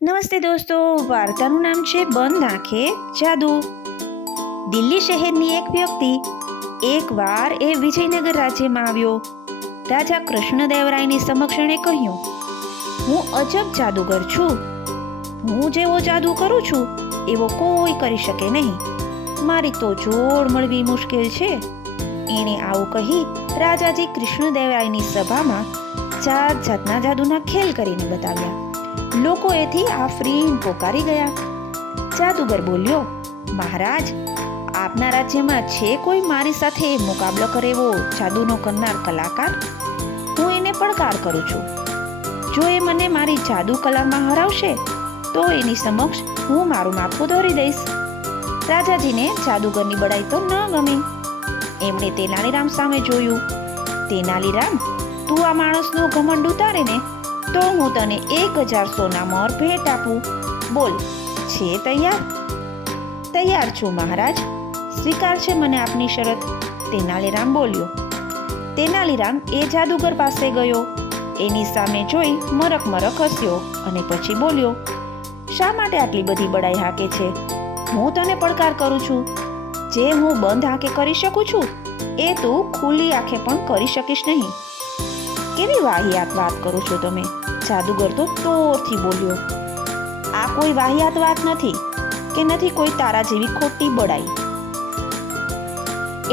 નમસ્તે દોસ્તો, વાર્તાનું નામ છે બંધ આંખે જાદુ. દિલ્હી શહેરની એક વ્યક્તિ એકવાર એ વિજયનગર રાજ્યમાં આવ્યો. રાજા કૃષ્ણદેવરાયની સમક્ષ એણે કહ્યું, હું અજબ જાદુગર છું. હું જેવો જાદુ કરું છું એવો કોઈ કરી શકે નહીં. મારી તો જોડ મળવી મુશ્કેલ છે. એણે આવું કહી રાજાજી કૃષ્ણદેવરાયની સભામાં જાત જાતના જાદુના ખેલ કરીને બતાવ્યા. લોકો એથી આફરીન પોકારી ગયા. જાદુગર બોલ્યો, મહારાજ, આપના રાજ્યમાં છે કોઈ મારી સાથે મુકાબલો કરે એવો જાદુનો કરનાર કલાકાર? હું એને પડકાર કરું છું. જો એ મને મારી જાદુ કલામાં હરાવશે તો એની સમક્ષ હું મારું માથું ધોરી દઈશ. રાજાજીને જાદુગરની બડાઈ તો ન ગમી. એમણે તેનાલીરામ સામે જોયું. તેનાલીરામ, તું આ માણસનો ઘમંડ ઉતારે ને તો હું તને 1000 સોના મોહર ભેટ આપું. બોલ, છે તૈયાર? તૈયાર છું મહારાજ. સ્વીકાર છે મને આપની શરત? તેનાલીરામ બોલ્યો. તેનાલીરામ એ જાદુગર પાસે ગયો. એની સામે જોઈ મરક મરક હસ્યો અને પછી બોલ્યો, શા માટે આટલી બધી બડાઈ હાકે છે? હું તને પડકાર કરું છું. જે હું બંધ આંખે કરી શકું છું એ તું ખુલ્લી આંખે પણ કરી શકીશ નહીં. કેવી વાહિયાત વાત કરો છો તમે? જાદુગર તો તોરથી બોલ્યો. આ કોઈ વાહિયાત વાત નથી કે નથી કોઈ તારા જેવી ખોટી બડાઈ.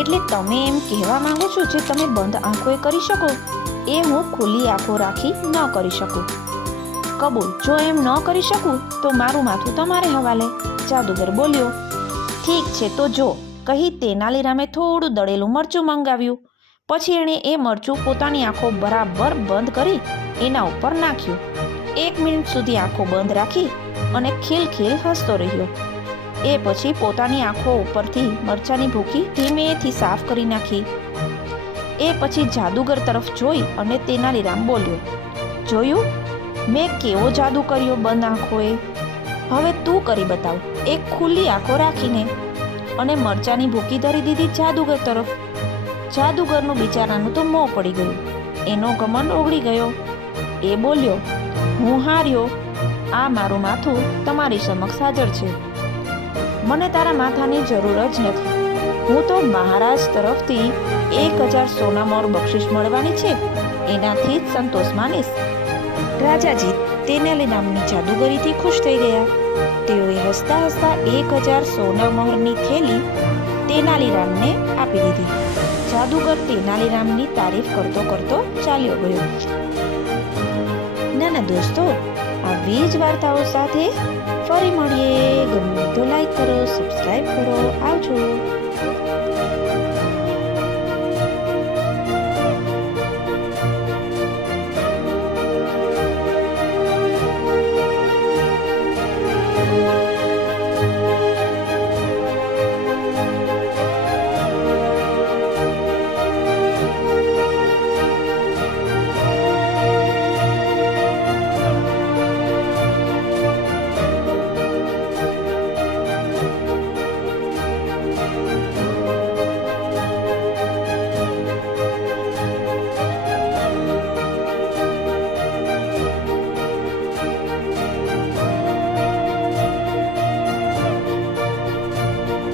એટલે તમે એમ કહેવા માંગો છો જે તમે બંધ આંખોએ કરી શકો એ હું ખુલ્લી આંખો રાખી ન કરી શકું? કબૂલ. જો એમ ન કરી શકું તો મારું માથું તમારે હવાલે. જાદુગર બોલ્યો. ઠીક છે તો જો, કહી તેનાલીરામે થોડું દળેલું મરચું મંગાવ્યું. પછી એણે એ મરચું પોતાની આંખો બરાબર બંધ કરી એના ઉપર નાખ્યું. 1 મિનિટ સુધી આંખો બંધ રાખી અને ખીલખીલ હસતો રહ્યો. એ પછી પોતાની આંખો ઉપરથી મરચાની ભૂકી ધીમેથી સાફ કરી નાખી. એ પછી જાદુગર તરફ જોઈ અને તેનાલીરામ બોલ્યો, જોયું મેં કેવો જાદુ કર્યો બંધ આંખોએ? હવે તું કરી બતાવ, એક ખુલ્લી આંખો રાખીને. અને મરચાની ભૂકી ધરી દીધી જાદુગર તરફ. જાદુગરનું બિચારાનું તો મોં પડી ગયું. એનો ઘમંડ ઓગળી ગયો. એ બોલ્યો, હું હાર્યો. આ મારું માથું તમારી સમક્ષ હાજર છે. મને તારા માથાની જરૂર જ નથી. હું તો મહારાજ તરફથી 1000 સોના મોહર બક્ષિસ મળવાની છે એનાથી જ સંતોષ માનીશ. રાજાજી તેનાલીરામની જાદુગરીથી ખુશ થઈ ગયા. તેઓએ હસતા હસતા 1000 સોના મોહરની થેલી તેનાલીરામને આપી દીધી. જાદુગર તેનાલીરામની તારીફ કરતો કરતો ચાલ્યો ગયો. નાના દોસ્તો, આવી જ વાર્તાઓ સાથે ફરી મળીએ. ગમે તો લાઈક કરો, સબસ્ક્રાઈબ કરો. આવજો.